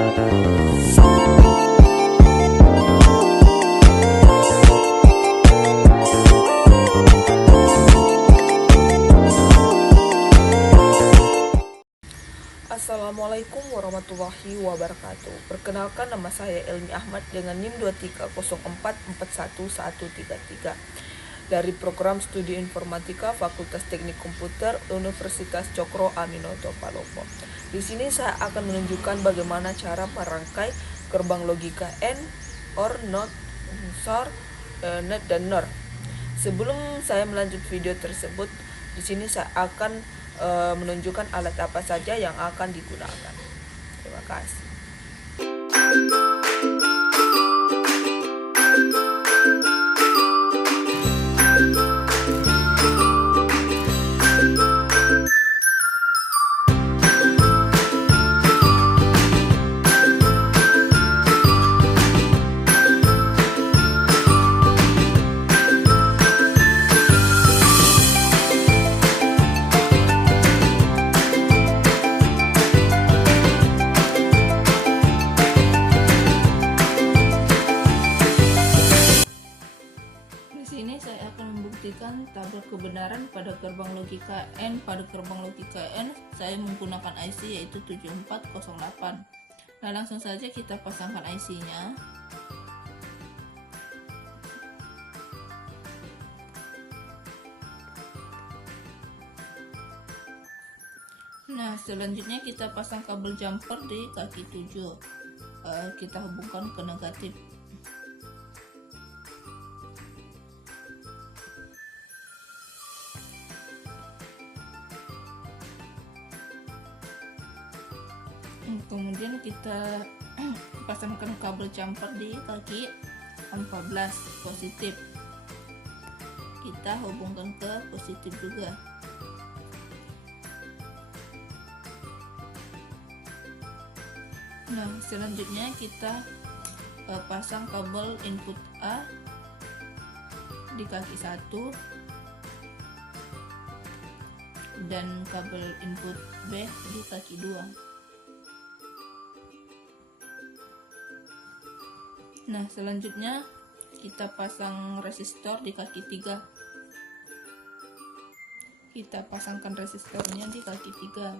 Assalamualaikum warahmatullahi wabarakatuh. Perkenalkan, nama saya Elmi Ahmad dengan NIM 2304411133 dari Program Studi Informatika Fakultas Teknik Komputer Universitas Cokro Aminoto Palopo. Di sini saya akan menunjukkan bagaimana cara merangkai gerbang logika AND, OR, NOT, SOR, NET, dan NOR. Sebelum saya melanjut video tersebut, di sini saya akan menunjukkan alat apa saja yang akan digunakan. Terima kasih. Di sini saya akan membuktikan tabel kebenaran pada gerbang logika AND. Pada gerbang logika AND saya menggunakan IC yaitu 7408. Nah, langsung saja kita pasangkan IC-nya. Nah, selanjutnya kita pasang kabel jumper di kaki 7. Kita hubungkan ke negatif. Kemudian kita pasangkan kabel jumper di kaki 14 positif. Kita hubungkan ke positif juga. Nah, selanjutnya kita pasang kabel input A di kaki 1 dan kabel input B di kaki 2. Nah, selanjutnya kita pasang resistor di kaki 3. Kita pasangkan resistornya di kaki 3.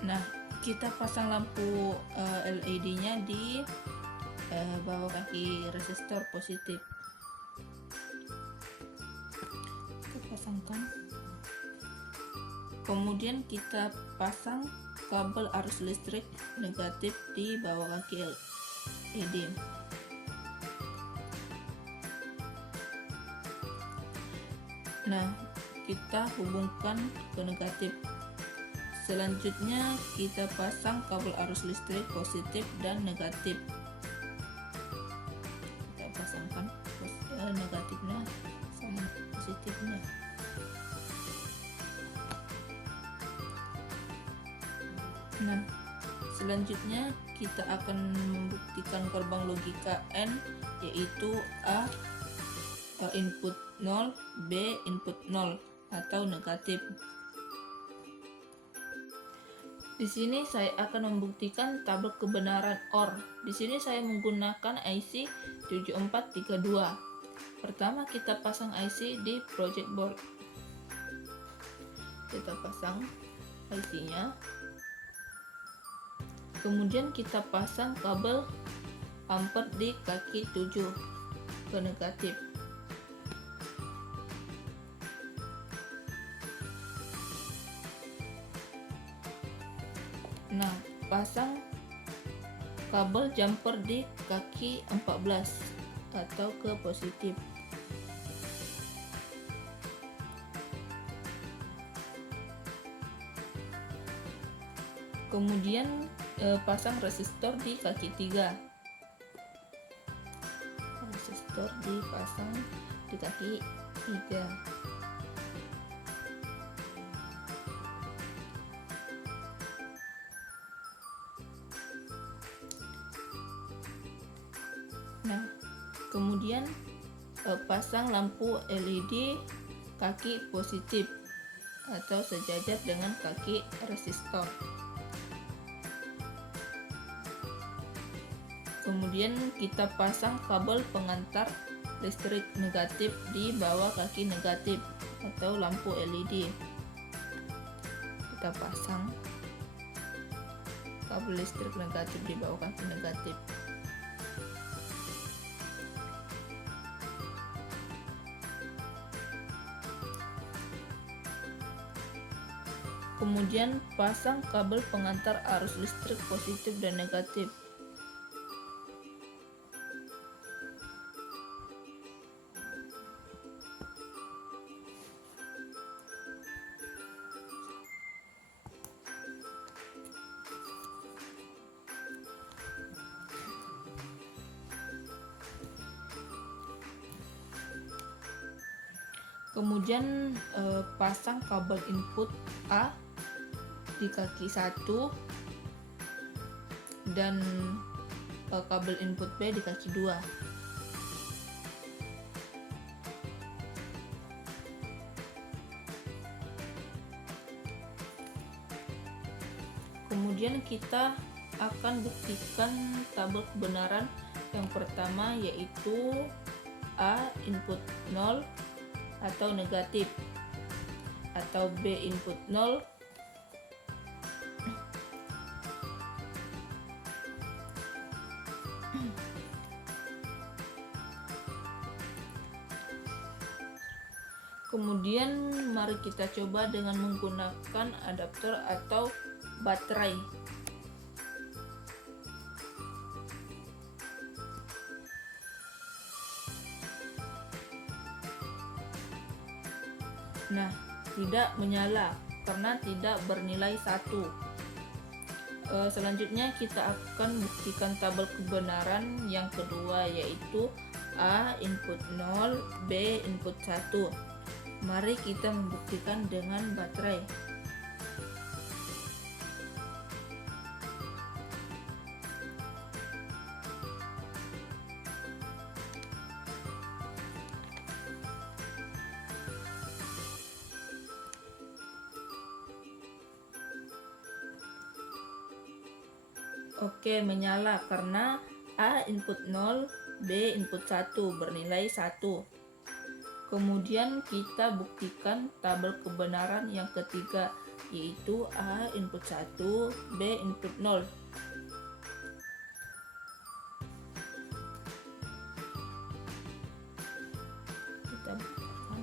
Nah, kita pasang lampu LED-nya di bawah kaki resistor positif. Kita pasangkan. Kemudian kita pasang kabel arus listrik negatif di bawah kaki LED. Nah, kita hubungkan ke negatif. Selanjutnya kita pasang kabel arus listrik positif dan negatif. Kita pasangkan negatifnya sama positifnya. Nah, selanjutnya kita akan membuktikan gerbang logika AND, yaitu A input 0, B input 0 atau negatif. Di sini saya akan membuktikan tabel kebenaran OR. Di sini saya menggunakan IC 7432. Pertama kita pasang IC di project board. Kita pasang IC-nya. Kemudian kita pasang kabel ampere di kaki 7 ke negatif. Nah, pasang kabel jumper di kaki 14 atau ke positif. Kemudian pasang resistor di kaki 3. Resistor dipasang di kaki 3. Nah, kemudian pasang lampu LED kaki positif atau sejajar dengan kaki resistor. Kemudian kita pasang kabel pengantar listrik negatif di bawah kaki negatif atau lampu LED. Kita pasang kabel listrik negatif di bawah kaki negatif. Kemudian pasang kabel pengantar arus listrik positif dan negatif. Kemudian pasang kabel input A di kaki 1 dan kabel input B di kaki 2. Kemudian kita akan buktikan tabel kebenaran yang pertama, yaitu A input 0 atau negatif, atau B input 0 Kemudian mari kita coba dengan menggunakan adaptor atau baterai. Nah, tidak menyala karena tidak bernilai 1. Selanjutnya kita akan buktikan tabel kebenaran yang kedua, yaitu A input 0, B input 1. Mari kita membuktikan dengan baterai. Oke, menyala karena A input 0, B input 1 bernilai 1. Kemudian kita buktikan tabel kebenaran yang ketiga, yaitu A input 1, B input 0. Kita buktikan.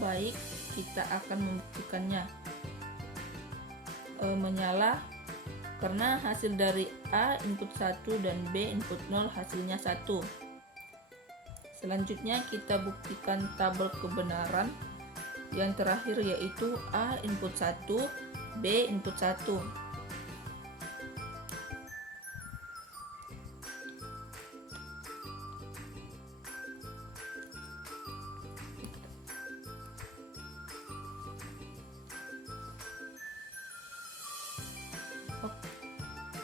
Baik, kita akan membuktikannya. Menyala karena hasil dari A input 1 dan B input 0 hasilnya 1. Selanjutnya kita buktikan tabel kebenaran yang terakhir, yaitu A input 1, B input 1.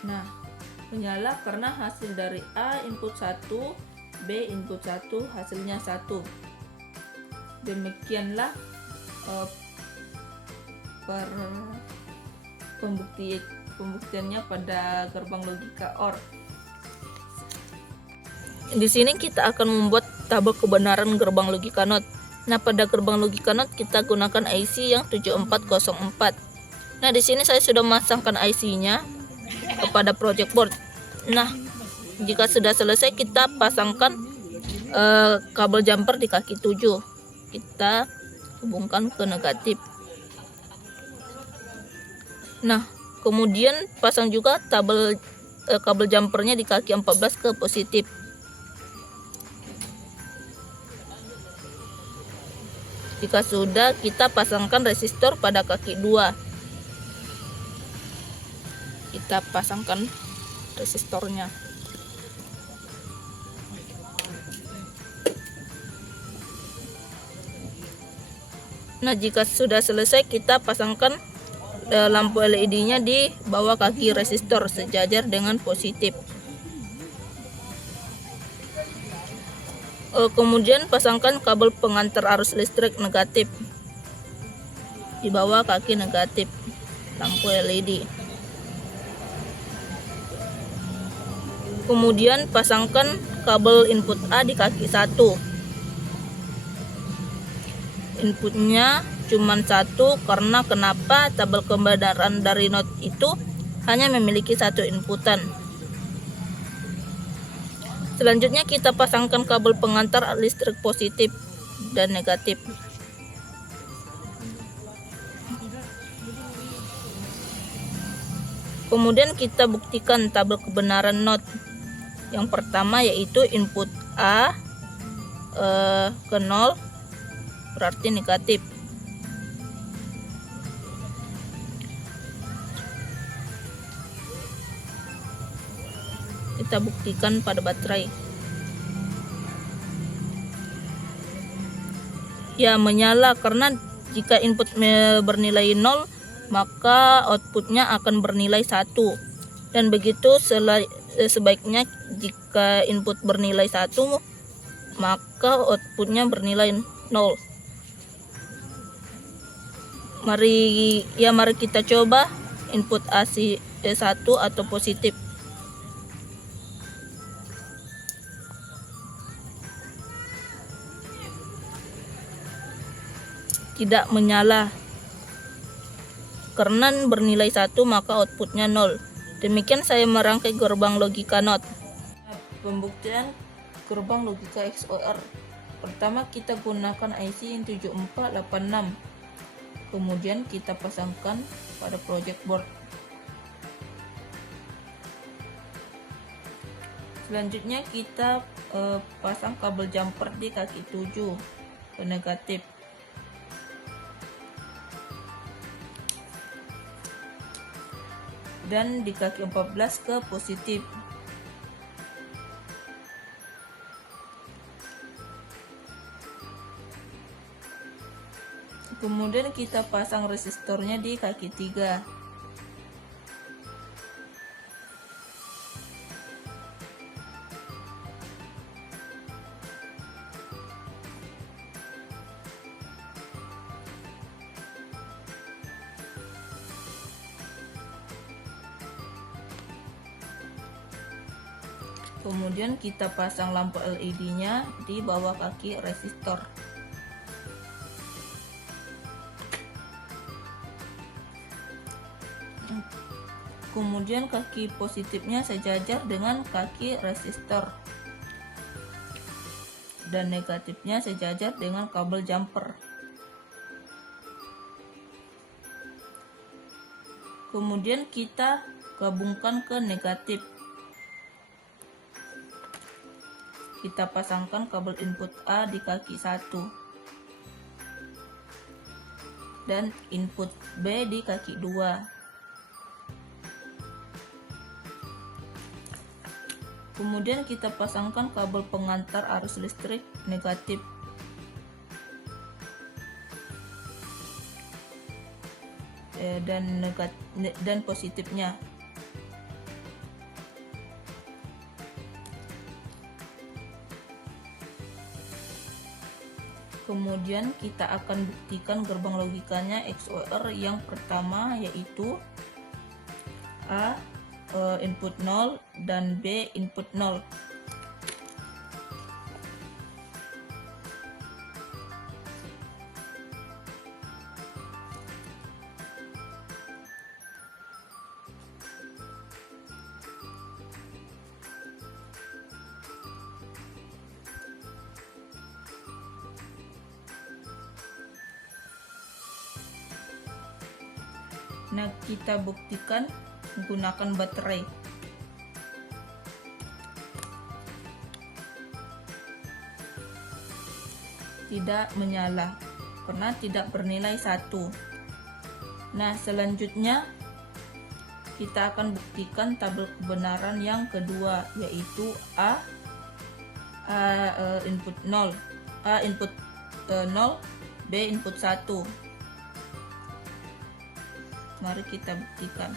Nah, menyala karena hasil dari A input 1, B input 1 hasilnya 1. Demikianlah pembuktiannya pada gerbang logika OR. Di sini kita akan membuat tabel kebenaran gerbang logika NOT. Nah, pada gerbang logika NOT kita gunakan IC yang 7404. Nah, di sini saya sudah memasangkan IC-nya. kepada project board. Nah, jika sudah selesai, kita pasangkan kabel jumper di kaki 7. Kita hubungkan ke negatif. Nah, kemudian pasang juga kabel jumpernya di kaki 14 ke positif. Jika sudah, kita pasangkan resistor pada kaki 2. Kita pasangkan resistornya. Nah, jika sudah selesai, kita pasangkan lampu LED-nya di bawah kaki resistor sejajar dengan positif. Kemudian pasangkan kabel pengantar arus listrik negatif di bawah kaki negatif lampu LED. Kemudian pasangkan kabel input A di kaki 1. Inputnya cuma 1 karena kenapa tabel kebenaran dari not itu hanya memiliki 1 inputan. Selanjutnya kita pasangkan kabel pengantar listrik positif dan negatif. Kemudian kita buktikan tabel kebenaran not. Yang pertama yaitu input A ke 0 berarti negatif. Kita buktikan pada baterai. Ya, menyala karena jika input bernilai 0, maka outputnya akan bernilai 1. Dan begitu sebaiknya jika input bernilai 1, maka outputnya bernilai 0. Mari kita coba input AC 1 atau positif. Tidak menyala karena bernilai 1, maka outputnya 0. Demikian saya merangkai gerbang logika NOT. Pembuktian gerbang logika XOR. Pertama, kita gunakan IC 7486. Kemudian kita pasangkan pada project board. Selanjutnya kita pasang kabel jumper di kaki 7 ke negatif. Dan di kaki 14 ke positif. Kemudian kita pasang resistornya di kaki 3. Kemudian kita pasang lampu LED-nya di bawah kaki resistor. Kemudian kaki positifnya sejajar dengan kaki resistor. Dan negatifnya sejajar dengan kabel jumper. Kemudian kita gabungkan ke negatif. Kita pasangkan kabel input A di kaki 1 dan input B di kaki 2. Kemudian kita pasangkan kabel pengantar arus listrik negatif dan positifnya. Kemudian kita akan buktikan gerbang logikanya XOR yang pertama yaitu A input 0 dan B input 0. Nah, kita buktikan menggunakan baterai. Tidak menyala karena tidak bernilai 1. Nah, selanjutnya kita akan buktikan tabel kebenaran yang kedua, yaitu A input 0, A input 0, B input 1. Mari kita buktikan.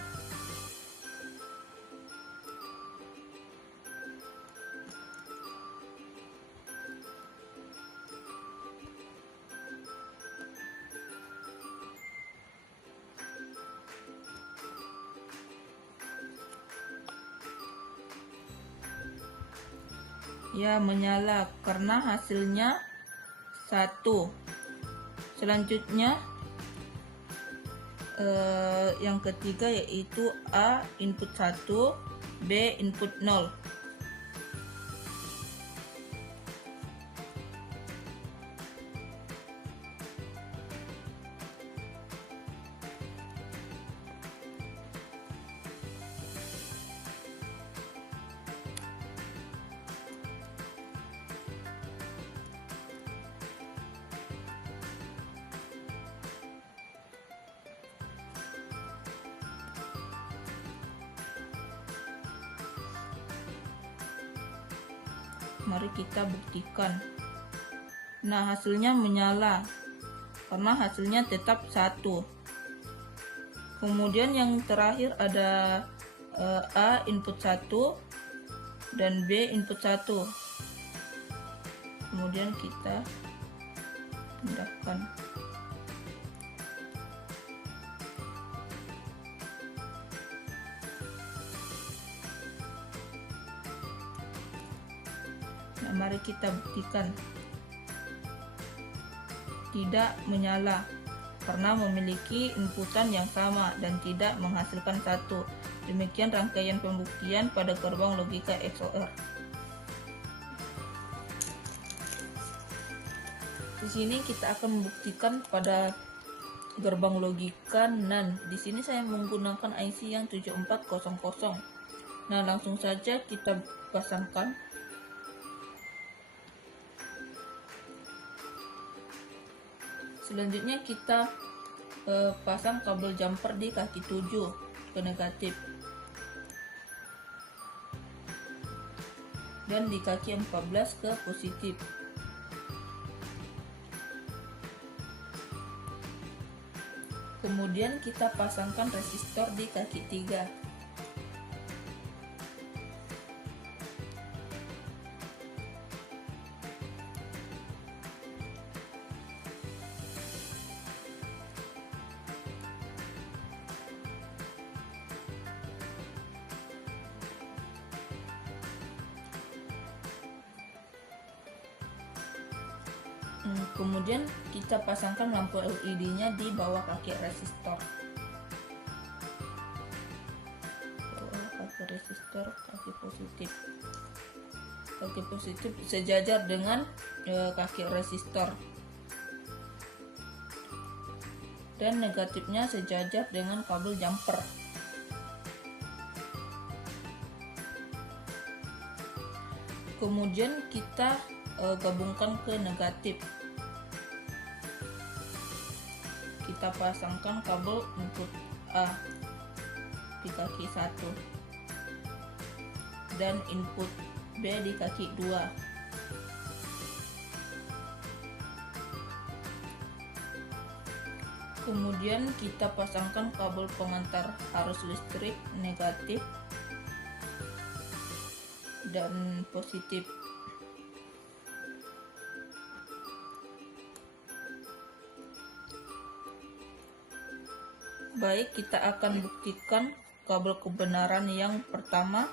Ya, menyala karena hasilnya 1. Selanjutnya yang ketiga yaitu A input 1, B input 0. Mari kita buktikan. Nah, hasilnya menyala karena hasilnya tetap 1. Kemudian yang terakhir ada A input 1 dan B input 1. Kemudian kita pindahkan. Nah, mari kita buktikan. Tidak menyala karena memiliki inputan yang sama dan tidak menghasilkan 1. Demikian rangkaian pembuktian pada gerbang logika XOR. Di sini kita akan membuktikan pada gerbang logika NAND. Di sini saya menggunakan IC yang 7400. Nah, langsung saja kita pasangkan. Selanjutnya kita pasang kabel jumper di kaki 7 ke negatif dan di kaki 14 ke positif. Kemudian kita pasangkan resistor di kaki 3. Kemudian kita pasangkan lampu LED-nya di bawah kaki resistor. Bawah kaki resistor, kaki positif. Kaki positif sejajar dengan kaki resistor. Dan negatifnya sejajar dengan kabel jumper. Kemudian kita gabungkan ke negatif. Kita pasangkan kabel input A di kaki 1 dan input B di kaki 2. Kemudian kita pasangkan kabel pengantar arus listrik negatif dan positif. Baik, kita akan buktikan kabel kebenaran yang pertama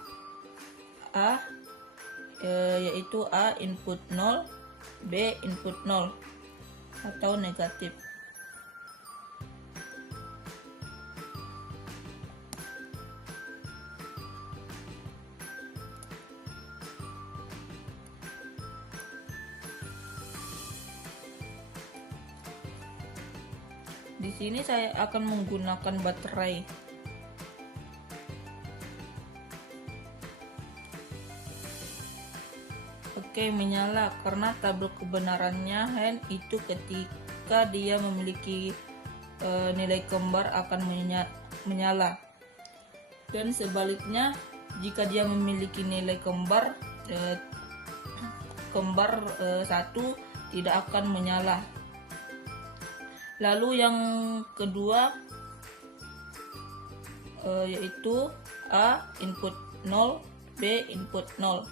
A, yaitu A input 0, B input 0 atau negatif. Di Di sini saya akan menggunakan baterai. Oke, menyala karena tabel kebenarannya hen itu ketika dia memiliki nilai kembar akan menyala. Dan sebaliknya, jika dia memiliki nilai kembar 1 tidak akan menyala. Lalu yang kedua yaitu A input 0, B input 0,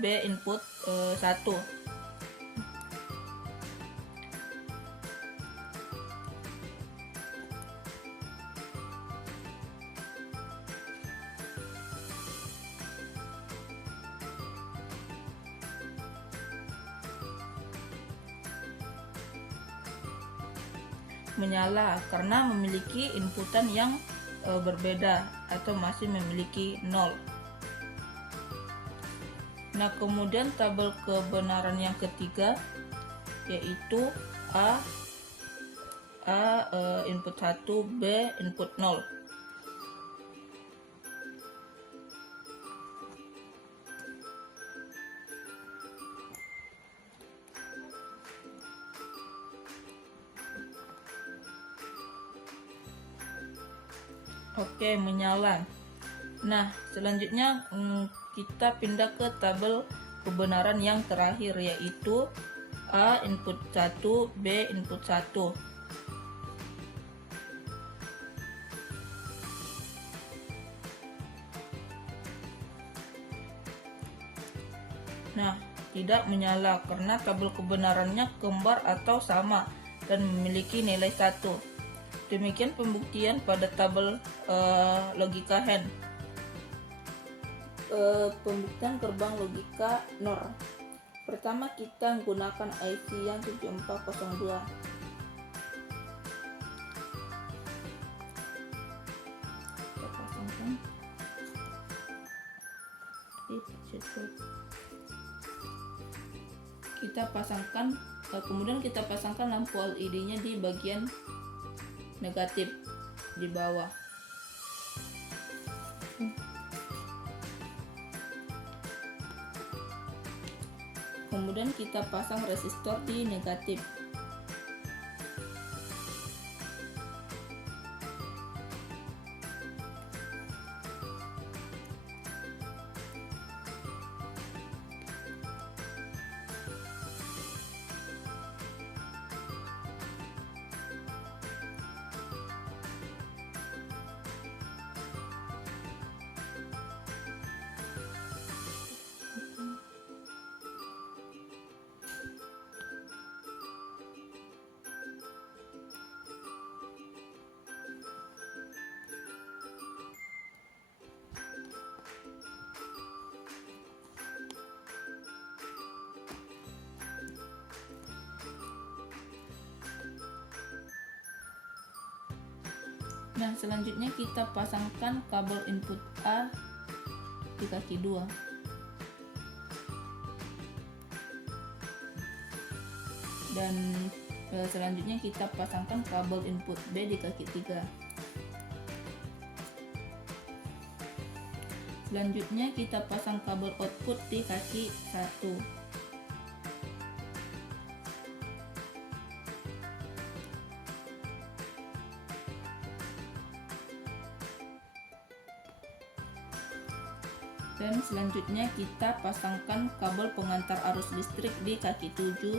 B input 1. Menyala karena memiliki inputan yang berbeda atau masih memiliki 0. Nah, kemudian tabel kebenaran yang ketiga yaitu A input 1, B input 0. Oke, menyala. Nah, selanjutnya kita pindah ke tabel kebenaran yang terakhir yaitu A input 1, B input 1. Nah, tidak menyala karena tabel kebenarannya kembar atau sama dan memiliki nilai 1. Demikian pembuktian pada tabel logika hen. Pembuktian gerbang logika NOR. Pertama, kita menggunakan IC yang 7402. Kita pasangkan. Kemudian kita pasangkan lampu LED-nya di bagian negatif di bawah. Kemudian kita pasang resistor di negatif. Nah, selanjutnya kita pasangkan kabel input A di kaki 2. Dan selanjutnya kita pasangkan kabel input B di kaki 3. Selanjutnya kita pasang kabel output di kaki 1. Dan selanjutnya kita pasangkan kabel pengantar arus listrik di kaki 7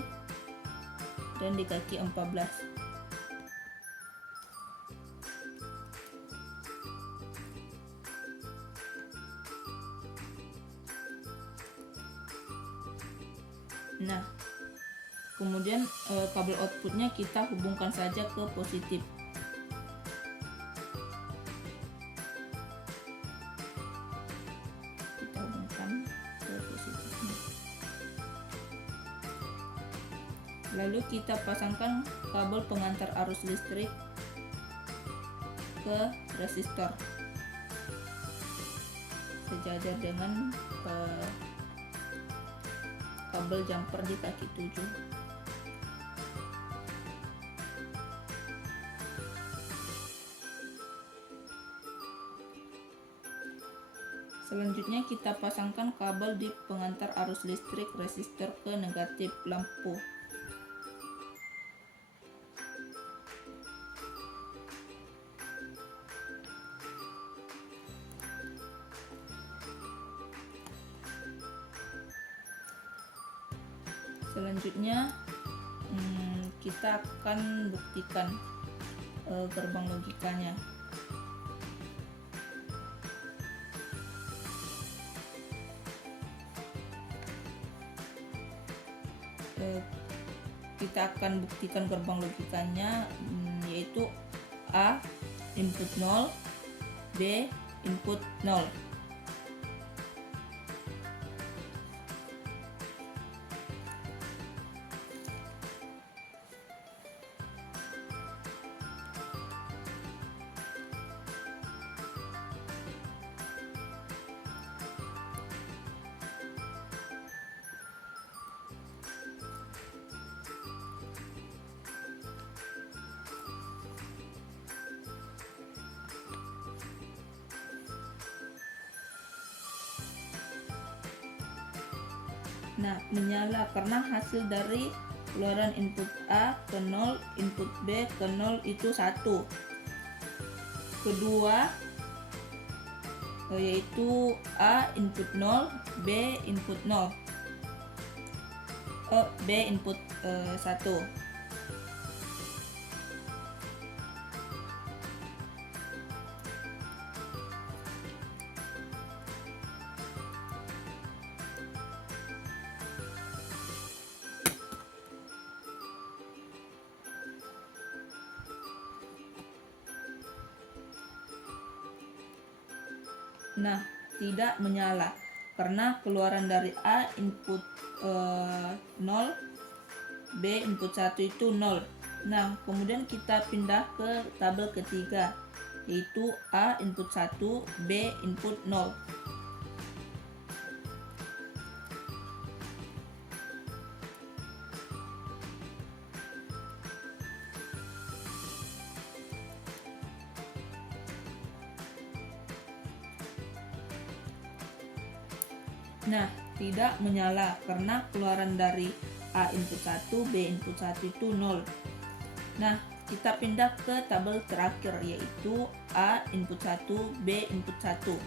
dan di kaki 14. Nah, kemudian kabel outputnya kita hubungkan saja ke positif. Lalu kita pasangkan kabel pengantar arus listrik ke resistor sejajar dengan kabel jumper di kaki 7. Selanjutnya kita pasangkan kabel di pengantar arus listrik resistor ke negatif lampu. Selanjutnya kita akan buktikan gerbang logikanya. Kita akan buktikan gerbang logikanya, yaitu A input 0, B input 0. Nah, menyala karena hasil dari keluaran input A ke 0, input B ke 0 itu 1. Kedua, yaitu A input 0, B input 0. B input 1. Nah, tidak menyala karena keluaran dari A input 0, B input 1 itu 0. Nah, kemudian kita pindah ke tabel ketiga, yaitu A input 1, B input 0. Nah, tidak menyala karena keluaran dari A input 1, B input 1 itu 0. Nah, kita pindah ke tabel terakhir, yaitu A input 1, B input 1.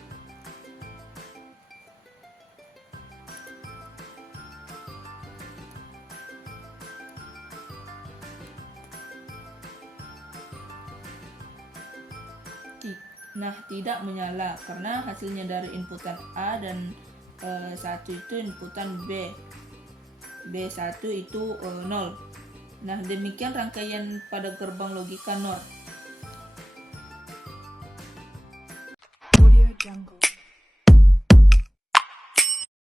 Nah, tidak menyala karena hasilnya dari inputan A dan 1 itu inputan B. B1 itu 0. Nah, demikian rangkaian pada gerbang logika NOR.